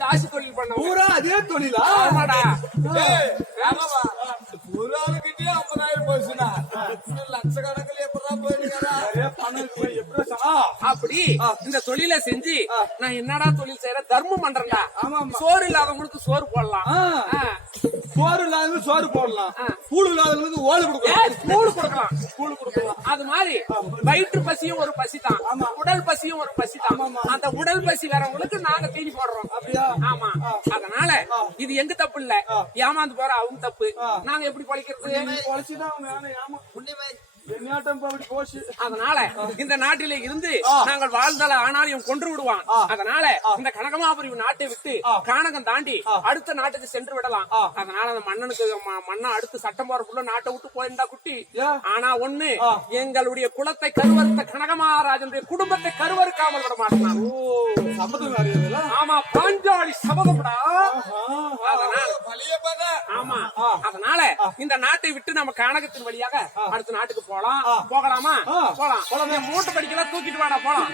காசு தொழில் பண்ண பூரா அதே தொழிலா? ஆமாடா. ஒரு ஆளுக்கிட்டே 50,000 போச்சுன்னா லட்சக்கணக்கில் எப்படா போயிருக்காரா? அப்படி இந்த தொழிலை செஞ்சு நான் என்னடா தொழில் செய்யற தர்மம் பண்றேன்டா. சோறு இல்லாதவங்களுக்கு சோறு போடலாம், சோறு இல்லாதவங்களுக்கு சோறு போடலாம், கூழ் இல்லாதவங்களுக்கு ஓடு கொடுக்கலாம், கூழ் கொடுக்கலாம். அது மாதிரி வயிற்று பசியும் ஒரு பசி தான், உடல் பசியும் ஒரு பசி தான். அந்த உடல் பசி வரவங்களுக்கு நாங்க தீனி போடுறோம். அப்படியா? ஆமா. அதனால இது எங்க தப்பு இல்ல, ஏமாந்து போற அவங்க தப்பு. நாங்க எப்படி பழிக்கிறது? அதனால இந்த நாட்டிலே இருந்து நாங்கள் வாழ்ந்தால ஆனாலும் கொன்று விடுவான். அதனால இந்த கனகமாபுரி நாட்டை விட்டு கானகம் தாண்டி அடுத்த நாட்டுக்கு சென்று விடலாம். அதனால அந்த மன்னனுக்கு மண்ணா அடுத்து சட்டம் போறக்குள்ள நாட்டை விட்டு போயிருந்தா குட்டி. ஆனா ஒண்ணு, எங்களுடைய குலத்தை கருவறுத்த கனகமகாராஜனுடைய குடும்பத்தை கருவறுக்காமல் விட மாட்டான். ஆமா, பாஞ்சாலி சபதம்டா. ஆமா, அதனால இந்த நாட்டை விட்டு நம்ம கானகத்தின் வழியாக அடுத்த நாட்டுக்கு போகலாமா? போலாம். மூட்டை படிக்கலாம், தூக்கிட்டு வாடா போலாம்.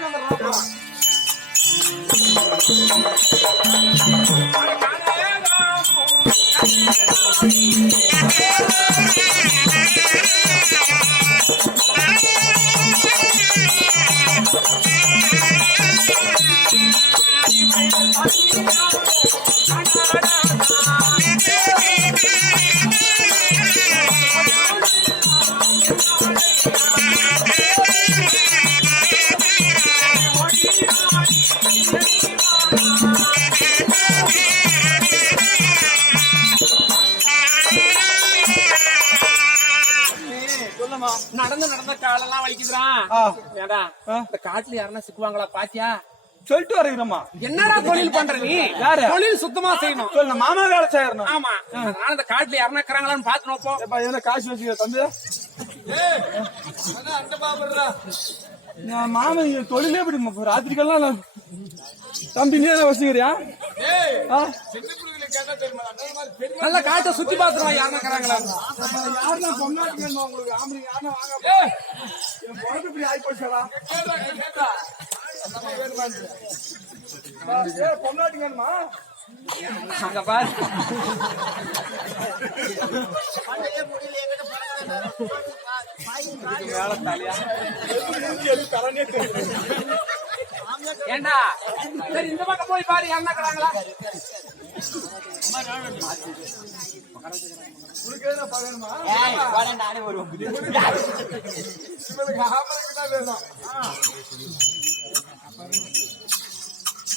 நடந்த காலெல்லாம் வலிக்குதுறான். ஏடா, இந்த காட்டுல யாருன்னா சிக்குவாங்களா பாத்தியா? சொல்லிட்டு வரீங்கம்மா. என்னடா தொழில் பண்ற நீ? யாரு தொழில் சுத்தமா செய்யணும். சொல்ல மாமா வேலை செய்யணும். ஆமா, அதனால இந்த காட்டுல யாருன்னா இருக்கிறாங்களான்னு பாத்து நோப்போம். எதுல காசு வச்சுக்க தம்பி? அந்த பாபுரா மாமா தொழிலே எப்படி ராத்திரிக்கெல்லாம் தம்பி நீ வச்சுக்கிறியா? நல்ல காட்டை சுத்தி பாத்துருவா யாருன்னா இருக்கிறாங்களா? யாருன்னா பொண்ணாட்டு உங்களுக்கு ஆம்பளை யாருன்னா வாங்க இப்படி ஆகி போச்சா? பொண்ணாட்டு வேணுமா? அங்க பாரு, ஏண்டா சரி இந்த பக்கம் போய் பாரு யாருன்னா இருக்கிறாங்களா?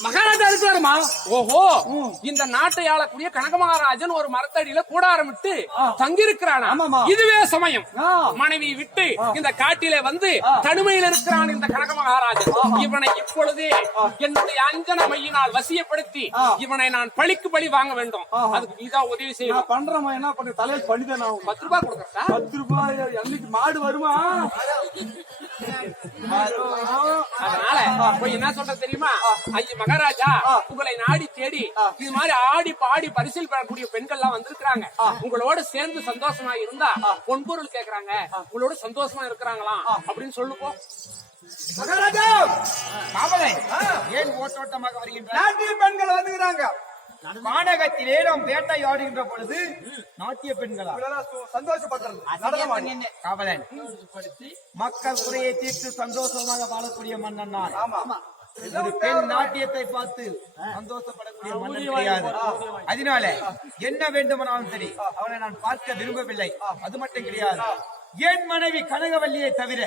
மகாராஜா இருக்கிறாருமா? ஓஹோ, இந்த நாட்டை ஆளக்கூடிய கனகமகாராஜன் ஒரு மரத்தடியில கூடாரமிட்டு தங்கியிருக்கிறானா? இதுவே சமயம். மனைவி விட்டு இந்த காட்டிலே வந்து தனிமையில் இருக்கிறான் இந்த கனகமகாராஜன். இவனை இப்பொழுதே என்னுடைய அஞ்சன மையினால் வசியப்படுத்தி இவனை நான் பழிக்கு பழி வாங்க வேண்டும். அதுக்கு நீதான் உதவி செய்யணும். பண்றமா? என்ன பண்ண தலையில் பண்ணிதான் 10 ரூபாய் கொடுக்கறா? 10 ரூபாய் என்னைக்கு மாடு வருமா? அதனால போய் என்ன சொல்ற தெரியுமா? ஐயா மகாராஜா, உங்களை நாடி தேடி இது மாதிரி ஆடி பாடி பரிசில் பெறக்கூடிய பெண்கள் எல்லாம் வந்திருக்கிறாங்க. உங்களோட சேர்ந்து சந்தோஷமா இருந்தா பொன்பொருள் கேக்குறாங்க. உங்களோட சந்தோஷமா இருக்கிறாங்களா அப்படின்னு சொல்லுப்போ. மகாராஜா, ஏன் ஓட்டோட்டமாக வருகின்ற நாட்டிய பெண்கள் வந்துக்கிறாங்க. கானகத்திலே நாம் வேட்டையாடுகின்ற பொழுது நாட்டிய பெண்களா சந்தோஷப்படுறது காவலன் மக்கள் குறையை தீர்த்து சந்தோஷமாக வாழக்கூடிய மன்னன் நான். ஒரு பெண் நாட்டியத்தை பார்த்து சந்தோஷப்படக்கூடிய மன்னன் கிடையாது. அதனால என்ன வேண்டுமானாலும் சரி அவனை நான் பார்க்க விரும்பவில்லை. அது மட்டும் கிடையாது, என் மனைவி கனகவல்லியை தவிர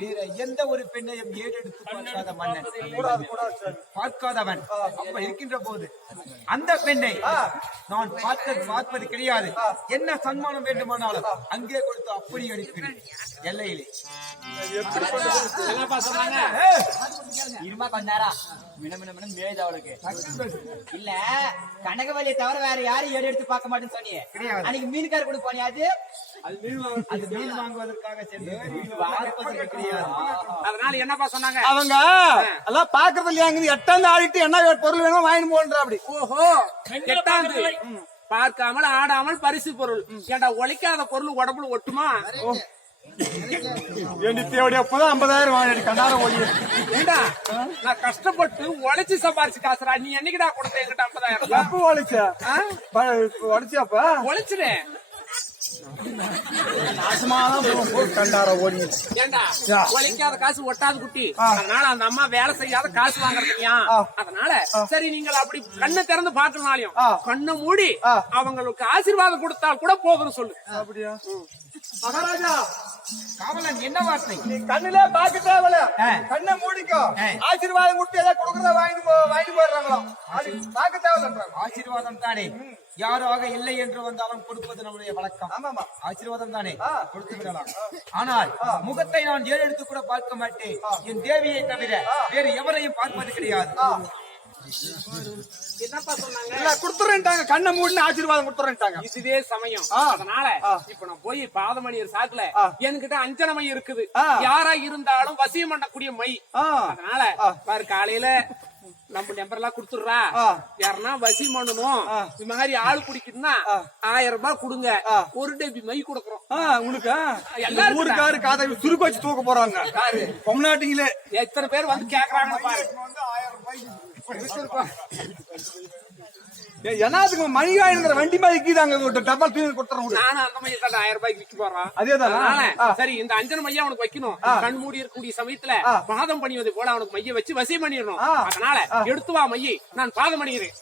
வேற எந்த ஒரு பெண்ணையும் ஏறெடுத்து பார்க்காத மன்னன், பார்க்காதவன். அப்ப இருக்கின்ற போது அந்த பெண்ணை நான் பார்ப்பது கிடையாது. என்ன சன்மானம் வேண்டுமானாலும் அங்கே கொடுத்து அப்படி அனுப்பினேன் எல்லையிலே. இருமா கொண்டாரா மினமின மேய்து அவளுக்கு இல்ல. கனகவல்லியை தவிர வேற யாரும் ஏடு எடுத்து பார்க்க மாட்டேன்னு சொன்னியே. அன்னைக்கு மீன்கார கூட போனியா? அது மீன் வாங்குவதற்காக சென்று கிடையாது. அதனால என்னப்பா சொன்னாங்க அவங்க? எல்லாம் பாக்குறது இல்லையாங்க. 8ஆம் ஆடிட்டு என்ன பொருள் வேணும் வாங்கி போன்ற அப்படி. ஓஹோ, 8ஆம் பார்க்காமல் ஆடாமல் பரிசு பொருள். ஏண்டா உழைக்காத பொருள் உடம்புல ஒட்டுமா? என் தேவையா அப்பதான் 50,000 வாங்கி கண்டாரம் ஓடி ஏண்டா நான் கஷ்டப்பட்டு உழைச்சு சம்பாரிச்சு காசுடா. நீ என்னைக்குடா கொடுத்த என்கிட்ட 50,000? எப்ப உழைச்சா உழைச்சியாப்ப உழைச்சுறேன். நாசமாதான் கண்டாரம் ஓடி ஏண்டா உழைக்காத காசு ஒட்டாது குட்டி. அதனால அந்த அம்மா வேலை செய்யாத காசு வாங்குறதுலையா? அதனால சரி நீங்கள் அப்படி கண்ணை திறந்து பாக்குறனாலையும் கண்ணை மூடி அவங்களுக்கு ஆசீர்வாதம் கொடுத்தால் கூட போதும்னு சொல்லு. அப்படியா மகாராஜா? காவலன் என்ன வார்த்தை? நீ கண்ணுல பாக்க தேவல, கண்ணை மூடிக்கோ. ஆசீர்வாதம் கொடுத்து ஏதாவது கொடுக்கறத வாங்கிட்டு போயிடுறாங்களோ, அது பாக்க தேவலன்றாங்க. ஆசீர்வாதம் தானே, யாராக இல்லை என்று வந்தாலும் கொடுப்பது நம்முடைய வழக்கம். ஆமாமா, ஆசீர்வாதம் தானே, கொடுத்து விடலாம். ஆனால் முகத்தை நான் ஏறெடுத்து கூட பார்க்க மாட்டேன். என் தேவியை தவிர வேறு எவரையும் பார்ப்பது கிடையாது. என்னப்பா சொன்னாங்க? இல்ல குடுத்துறேன்ட்டாங்க, கண்ணை மூடினு ஆசீர்வாதம் குடுத்துறேன்ட்டாங்க. இதுவே சமயம். அதனால இப்ப நான் போய் பாதமணியர் சாக்குல என்கிட்ட அஞ்சன மை இருக்குது. யாரா இருந்தாலும் வசியம் பண்ணக்கூடிய மை. அதனால பாரு காலையில நம்ம நம்பர் எல்லாம் குடுத்துடுறா. யாருன்னா வசியம் பண்ணணும் இந்த மாதிரி ஆள் குடிக்கணும்னா 1000 ரூபாய் கொடுங்க, ஒரு டப்பி மை கொடுக்குறோம். உங்களுக்கு எல்லாரும் ஊருக்காரு காதை சுருக்கு வச்சு தூக்க போறாங்க. தமிழ்நாட்டிலே எத்தனை பேர் வந்து கேக்குறாங்க பாரு. என்னத்துக்கு மணிகாயிங்கிற வண்டி மாதிரி கீதாங்க டப்பா தூக்கி கொடுத்துறோம். நானும் அந்த மைய 1000 ரூபாய்க்கு விற்க போறான். அதேதான். சரி இந்த அஞ்சன மையா அவனுக்கு வைக்கணும். கண் மூடி இருக்கக்கூடிய சமயத்துல பாதம் பண்ணிவது போல அவனுக்கு மைய வச்சு வசியம் பண்ணிடணும். அதனால எடுத்து வா மையை, நான் பாதம் பண்ணிக்கிறேன்.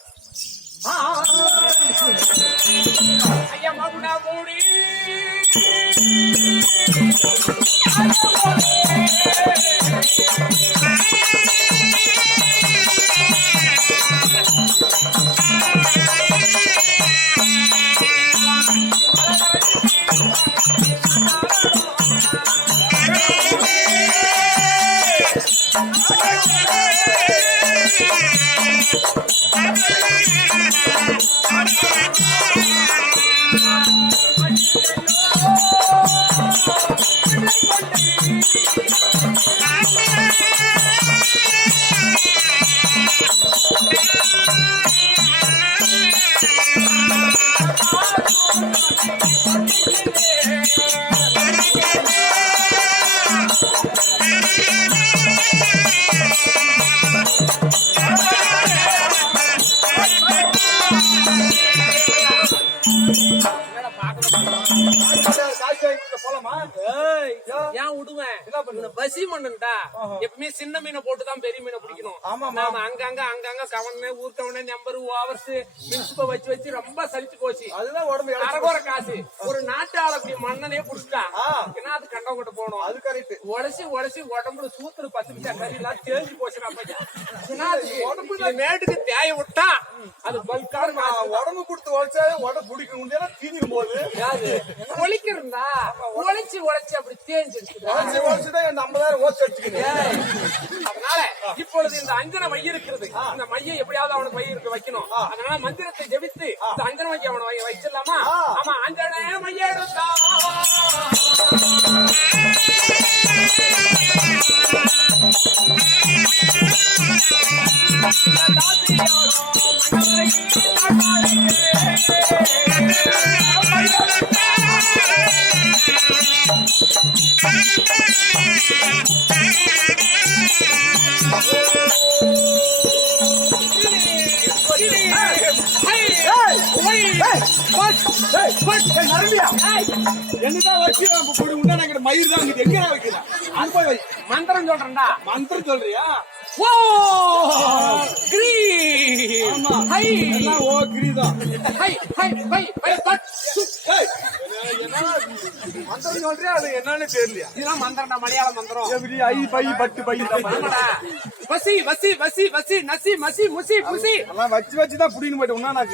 ஐயா மகுடா மூடி ஏன் விடுவேன்? பசி மண்ணுடா எப்பவுமே சின்ன மீனை போட்டுதான் பெரிய மீனை பிடிக்கணும். நாம அங்கங்க கவன ஊர்க்கவன நம்பர் ஓவர்ஸ் மின்சிப்ப வச்சு வச்சு ரொம்ப சலிச்சு போச்சு. அதுதான் உடம்பு அரகோர காசு. ஒரு நாட்டு ஆளக்கூடிய மண்ணனே புடிச்சிட்டா என்ன அது கண்டவங்கிட்ட போகணும். அது கரெக்ட். உடச்சி உடம்புல சூத்துல 10 நிமிஷம் கறி எல்லாம் தேஞ்சு போச்சுடா பையன். ஏன்னா உடம்பு மேட்டுக்கு தேய விட்டா அது பல்காடு உடம்பு கொடுத்து உழைச்சா உடம்பு பிடிக்கணும் தீஞ்சிடும் போது ஒழிக்கிறா உழைச்சி அப்படி தேஞ்சு உழைச்சுதான் 50,000 ஓச்சு அடிச்சுக்கிறேன். அதனால இப்பொழுது இந்த அஞ்சன மைய இருக்கிறது. இந்த மைய எப்படியாவது அவனுக்கு மைய இருக்க வைக்கணும். அதனால மந்திரத்தை ஜெபித்து இந்த அஞ்சன மைய அவனை வச்சிடலாமா? ஆமா, அஞ்சன மைய எடுத்தா என்னதான் வச்சு உண்டான மயிர் தான் எங்க வைக்கலாம். அது போய் வை. மந்திரம் சொல்றேன்டா. மந்திரம் சொல்றியா? ஓ கிரீ ஹை எல்லாம் ஓ கிரீதான். ஹை ஹை ஹை ஹை பட் மந்திரம் சொல்றியா? அது என்னன்னு தெரியலையா? இதெல்லாம் மந்திரம்டா, மலையாள மந்திரம். எப்படி ஐ பை பட்டு பை வசி வசி வசி வசி நசி மசி முசி புசி எல்லாம் வச்சுதான் புடின்னு போயிட்டு உன்னா நான்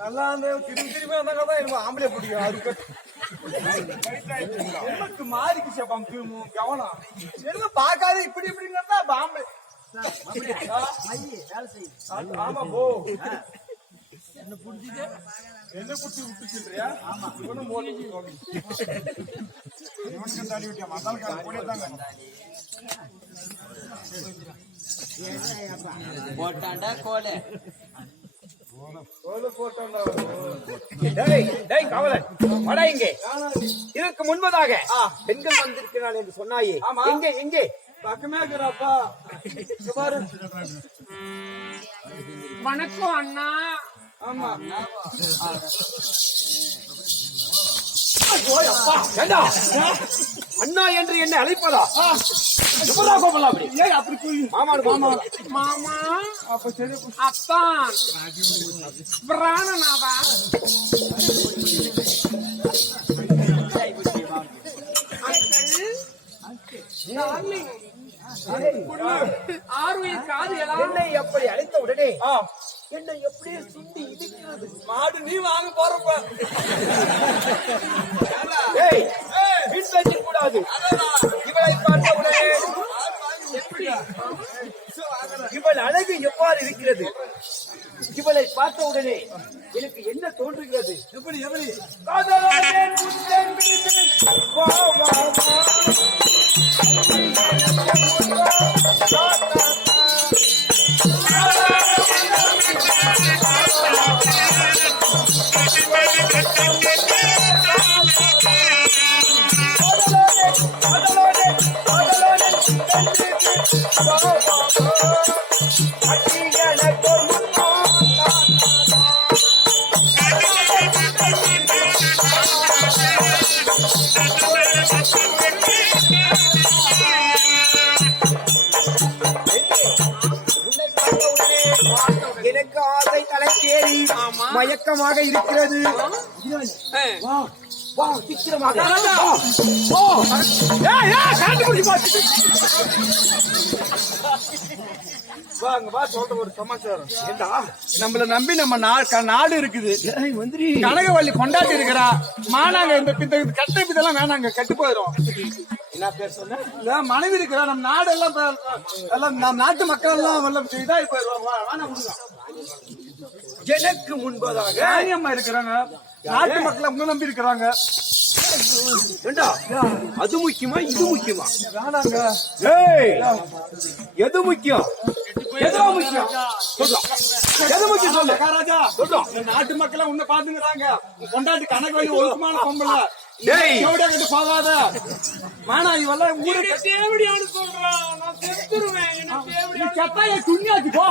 நல்லா அந்த திரும்பி திரும்பி வந்தாங்கதான் எனக்கு ஆம்பளை பிடிக்கும் அதுக்கு எனக்கு மாறிக்கு சேப்பாம் கவனம் என்ன பார்க்காத இப்படி இப்படின்னா ஆம்பளை ஆமா போ என்ன புடிச்சு விட்டுச்சுன்றியா இவனும் போட்டு இவனுக்கு தாடி விட்டியா மசாலா போட்டாங்க போட்டாண்டா கோலை இதற்கு முன்பதாக பெண்கள் வந்திருக்கிறாள் என்று சொன்னாயே எங்கே எங்கே பக்கமே இருக்கிறாப்பா பாரு வணக்கம் அண்ணா. ஆமா அண்ணா என்று என்னை அழைப்பதா ஏன் அப்படி மாமா மாமா அப்ப சரி அத்தான் பிராணநாதா ஆர்வம் காது என்னை எப்படி அழைத்த உடனே என்னை எப்படியே சுண்டி இடிக்கிறது. மாடு நீ வாங்க போறப்ப வீண் பேச்சு கூடாது. இவளை பார்த்த உடனே இவள் அழகு எவ்வாறு இருக்கிறது? இவளை பார்த்த உடனே எனக்கு என்ன தோன்றுகிறது? எப்படி எப்படி காதலோடே முத்தம் மீது வா வா வா. எனக்கு ஆசை தலைக்கேறி மயக்கமாக இருக்கிறது. வா வா சீக்கிரமாக வாங்க வா சொல்ற ஒரு சமாச்சாரம் ஏண்டா நம்மள நம்பி நம்ம நாடு இருக்குது கனகவள்ளி கொண்டாட்டி இருக்கிறா மானாங்க இந்த கட்டை இதெல்லாம் வேணாங்க கட்டு போயிடும். என்ன பேர் சொன்ன? இல்ல மனைவி இருக்கிறா நம்ம நாடு எல்லாம் எல்லாம் நம்ம நாட்டு மக்கள் எல்லாம் இதாகி போயிடுவாங்க. வேணாம் விடுங்க. எனக்கு முன்பதாக ராணியம்மா இருக்கிறாங்க நாட்டு மக்களை உங்க நம்பி இருக்கிறாங்க. ஏண்டா அது முக்கியமா இது முக்கியமா? வேணாங்க எது முக்கியம்? எது முக்கியம்? எது முக்கியம் சொல்லு மகாராஜா. இந்த நாட்டு மக்களை உன்னை பாத்துக்கிறாங்க. கொண்டாட்டி கணக்கு வழி ஒழுக்கமான பொம்பளை கட்டு போகாத மானா இவெல்லாம் ஊருக்கு தேவடியான்னு சொல்றான். நான் செத்துருவேன். என்ன தேவடியா கட்டாய துணியாச்சு போ.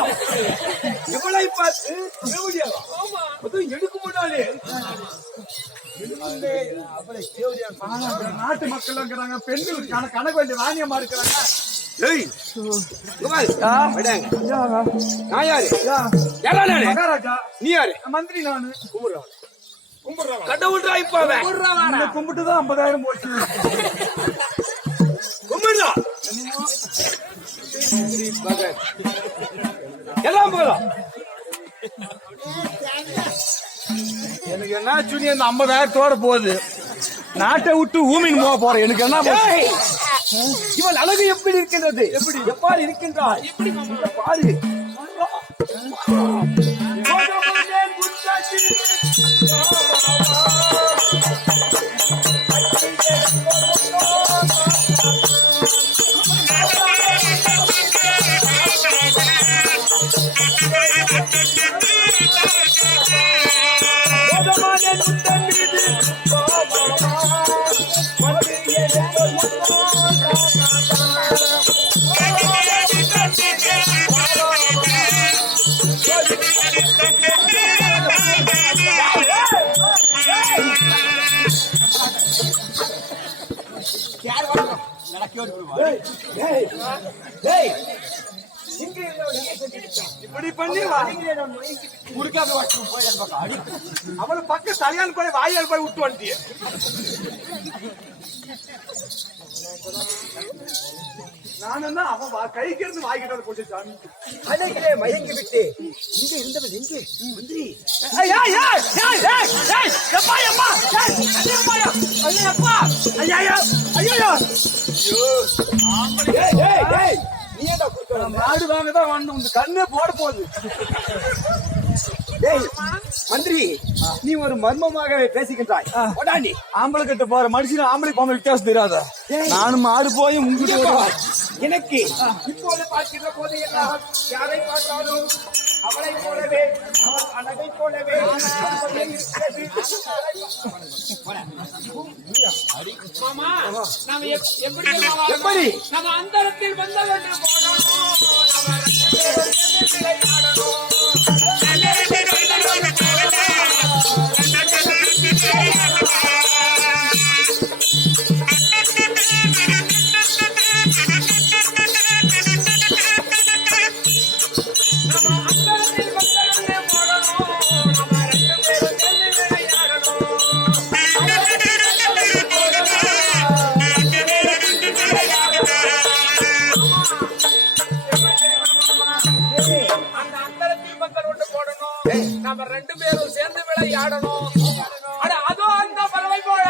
இவளை பார்த்து அதுவும் எடுக்க முடியாது. நாட்டு மக்கள் இருக்கிறாங்க பெண்கள் கணக்கு வழி ராணியம்மா இருக்கிறாங்க. மகாராஜா நீ யாரு? மந்திரி நானு கடவுள் கும்பிட்டுதான் 50,000 போச்சு. கும்பிடுறா எல்லாம் போகலாம். எனக்கு என்ன சுனி அந்த 50,000 போகுது. நாட்டை விட்டு ஊமின் போக போறேன். எனக்கு என்ன இவள் அழகு எப்படி இருக்கின்றது? எவ்வாறு இருக்கின்றாள்? பாரு இப்படி பண்ணி அவளை பக்கம் தலையால் போய் வாயால் போய் விட்டு வந்துட்டிய. நானும் தான் அவன் கைக்கு இருந்து வாய்க்கிட்ட போச்சு சாமி. அன்னைக்கிலே மயங்கி விட்டு இங்க இருந்தவன் எங்கே மந்திரி? ஏய், ஏய், ஏய், ஏய், ஏய், ஏய், எப்பா, எப்பா, ஏய், ஐயப்பா, ஐயப்பா, ஐயையோ, ஐயையோ. ஏய், ஏய், ஏய், நீ ஏன்டா குறுக்க வந்த? மாடு வாங்கதான் வந்து உங்க கண்ணே போட போகுது. டேய் மந்திரி, நீ ஒரு மர்மமாகவே பேசுகின்றாய். ஓடாண்டி. ஆம்பளை கிட்ட போற மனுஷன் ஆம்பளை பாம்பளை வித்தியாசம் தெரியாத. நானும் மாடு போய் உங்ககிட்ட வருவேன். எனக்கு இப்போது பார்க்கின்ற போது எல்லாம் யாரை பார்த்தாலும் அவளை போலவே அவள் அழகை போலவே மாமா நாம எப்படி எப்படி? நம்ம அந்தரத்தில் வந்தவர்கள் அந்த அந்தரத்தில் மக்கள் ஒன்று போடணும். நம்ம 2 பேரும் சேர்ந்து விளையாடணும். அதோ அந்த பறவை போல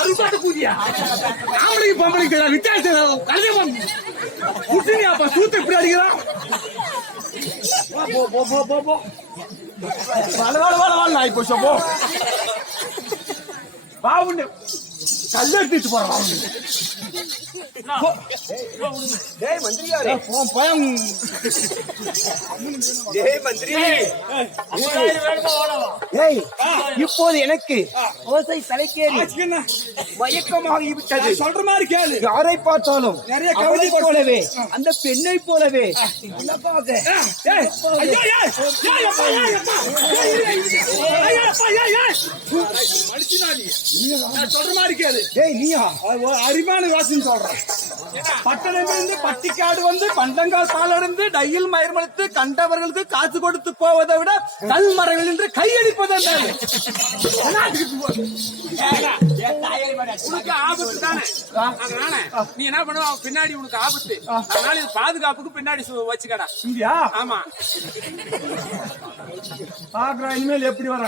அறுபாட்டு கூதியா ஆம்பளைக்கு பொம்பளைக்கு வித்தியாசம் அப்ப சூத்த எப்படி அடிக்கிறான்? ஆயி போச்சோ போ. பாவுண்டு கல்ல எடுத்துட்டு போறான். டேய் மந்திரியாரே, பயம். டேய் மந்திரி, டேய் இப்போது எனக்கு ஓசை தலைக்கேறி மயக்கமாகிவிட்டது. சொல்ற மாதிரி கேளு. யாரை பார்த்தாலும் நிறைய அவளை கவலை போலவே அந்த பெண்ணை போலவே இலபாக சொல்ற மாதிரி கேளு. டேய் நீயா? அரிமான வாசின்னு சொல்றேன். பட்டணமிருந்து பட்டிக்காடு வந்து பண்டங்கால் பாலடைந்து டையில் மயர்மளித்து கண்டவர்களுக்கு காசு கொடுத்து போவதை விட கல்மரங்கள் என்று கையடிப்பது உனக்கு ஆபத்து தானே. அதனால நீ என்ன பண்ணுவ, அவன் பின்னாடி உனக்கு ஆபத்து. அதனால இது பாதுகாப்புக்கு பின்னாடி வச்சுக்கடா. இந்தியா. ஆமா பாக்குறா இனிமேல் எப்படி வர.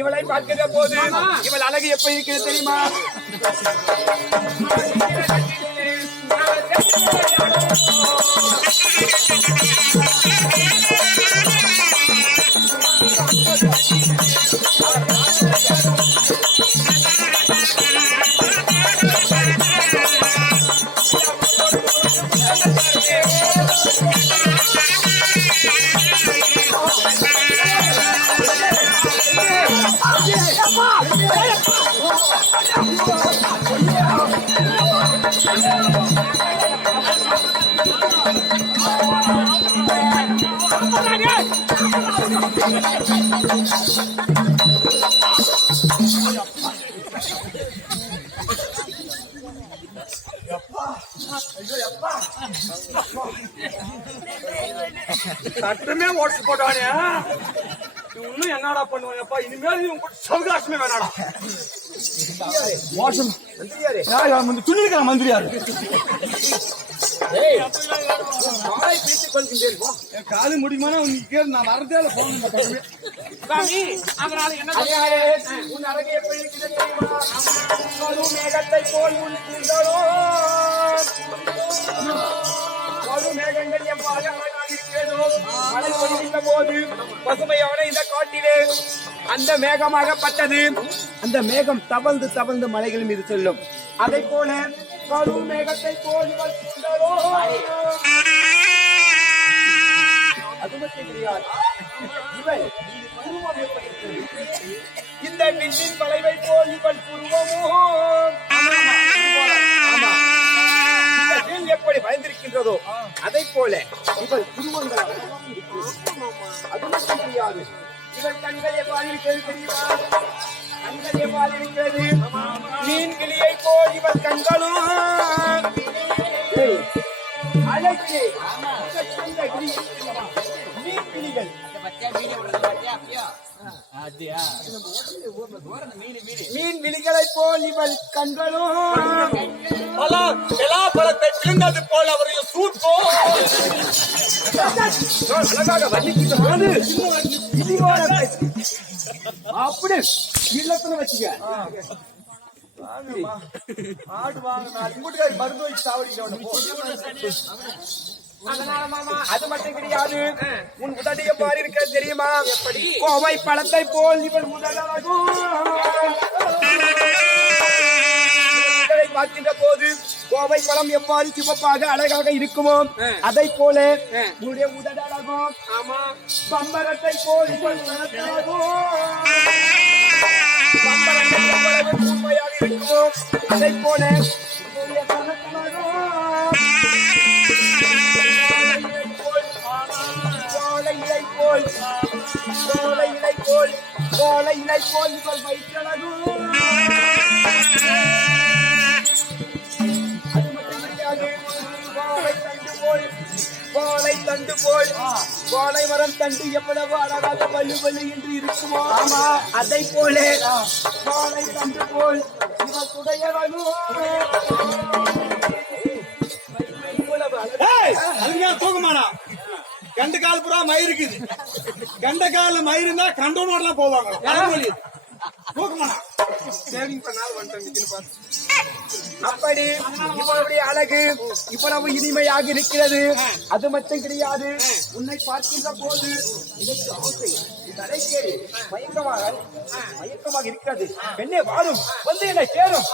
இவளை பார்க்கிற போது இவள் அழகு எப்படி இருக்கிறது தெரியுமா? சட்டமே ஓட்டு போட்டானே. இன்னும் என்னடா பண்ணுவாங்கப்பா? இனிமேல் சவகாசமே வேணாடா. மோசம் துணிக்கிற மந்திரியாரு காலி முடியுமானா நான் வரதே போகணும். அதனால என்ன உன் அழகு எப்படி இருக்கிறது தெரியுமா? மேகத்தை போல் உன் கூந்தலோ மேகங்கள் எவ்வாறு இருக்கிறதோ மழை பொழிகின்ற போது பசுமையான இந்த காட்டிலே அந்த மேகமாகப்பட்டது. அந்த மேகம் தவழ்ந்து தவழ்ந்து மலைகள் மீது செல்லும். அதை போல கரு மேகத்தை போல் இவள் கூந்தலோ அது மட்டும் கிடையாது. இவள் உருவம் எப்படி இருக்கிறது? இந்த விண்ணின் வளைவை போல் இவள் உருவமோ எப்படி பயந்திருக்கின்றதோ அதை போல இவள் உருவங்கள் அது மட்டும் தெரியாது. இவள் கண்கள் எவ்வாறு இருக்கிறது தெரியுமா? கண்கள் எவ்வாறு இருக்கிறது? மீன் கிளியை போல் இவள் கண்களும் அழகு. மீன் கிளிகள் மீன் விழிகளை போல் இவள் கண்களும் பலாப்பழத்தை பிரிந்தது போல் அவருடைய சூட்டோ அழகாக வர்ணிக்கிறது. அப்படி இல்லத்துல வச்சுக்க. ஆடு வாங்க இங்குட்டுக்காரி மருந்து வச்சு சாவடிக்கிறவன அதனால மாமா அது மட்டும் கிடையாது. உன் உதடு எவ்வாறு இருக்கிறது தெரியுமா? எப்படி? கோவை பழத்தை போல் இவள் முதலாகும். இவளை பார்க்கின்ற போது கோவை பழம் எவ்வாறு சிவப்பாக அழகாக இருக்குமோ அதை போல உன்னுடைய உதடழகும். ஆமா பம்பரத்தை போல் இவள் உதடழகும். பம்பரத்தை எவ்வளவு கூர்மையாக இருக்குமோ அதை போல உன்னுடைய கணக்கழகும். கோலை இலை போல் இவள் வயிற்றழகும். அது மட்டும் கிடையாது. கோலை தண்டு போல் கோலை மரம் தண்டு எவ்வளவு அழகாக வலு வலு என்று இருக்குமோ அதை போல கோலை தண்டு போல் இவள் துடையழகும். அதுங்க தூக்கமாடா. கண்ட கால் புறா மயிர் இருக்குது. கண்ட கால மயிர் இருந்தா கண்டோனோடலாம் போவாங்க. தூக்கமாடா. சேவிங் பண்ணால் வந்துட்டு அப்படி இவளுடைய அழகு இவ்வளவு இனிமையாக இருக்கிறது. அது மட்டும் கிடையாது. உன்னை பார்க்கின்ற போது இதற்கு ஆசை தலைக்கேறி மயக்கமாக இருக்கிறது. பெண்ணே வாழும் வந்து என்னை சேரும்.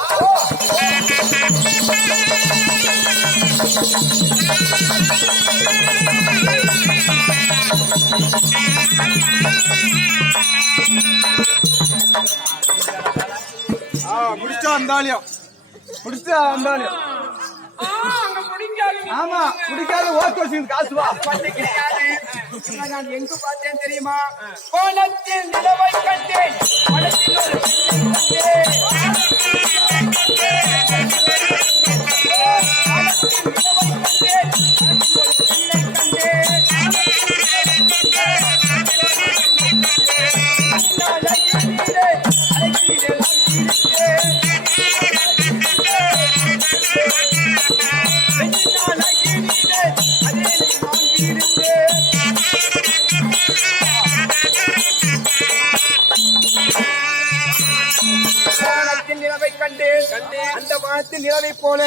முடிச்சா அந்தாலியம் முடிச்சா அந்தாலியம். அங்க பிடிக்காது ஆமா பிடிக்காத ஓட்டு வச்சு காசு வா. நான் எங்கு பார்த்தேன் தெரியுமா? கோலத்தில் நிலவை கண்டேன். படத்தில் ஒரு பெண்ணை நிலவை கண்டேன். அந்த வானத்தில் நிலவை போல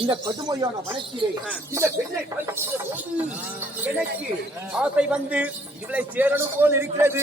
இந்த கடுமையான வனத்திலே இந்த பெண்ணை எனக்கு ஆசை வந்து இவளை சேரணும் போல் இருக்கிறது.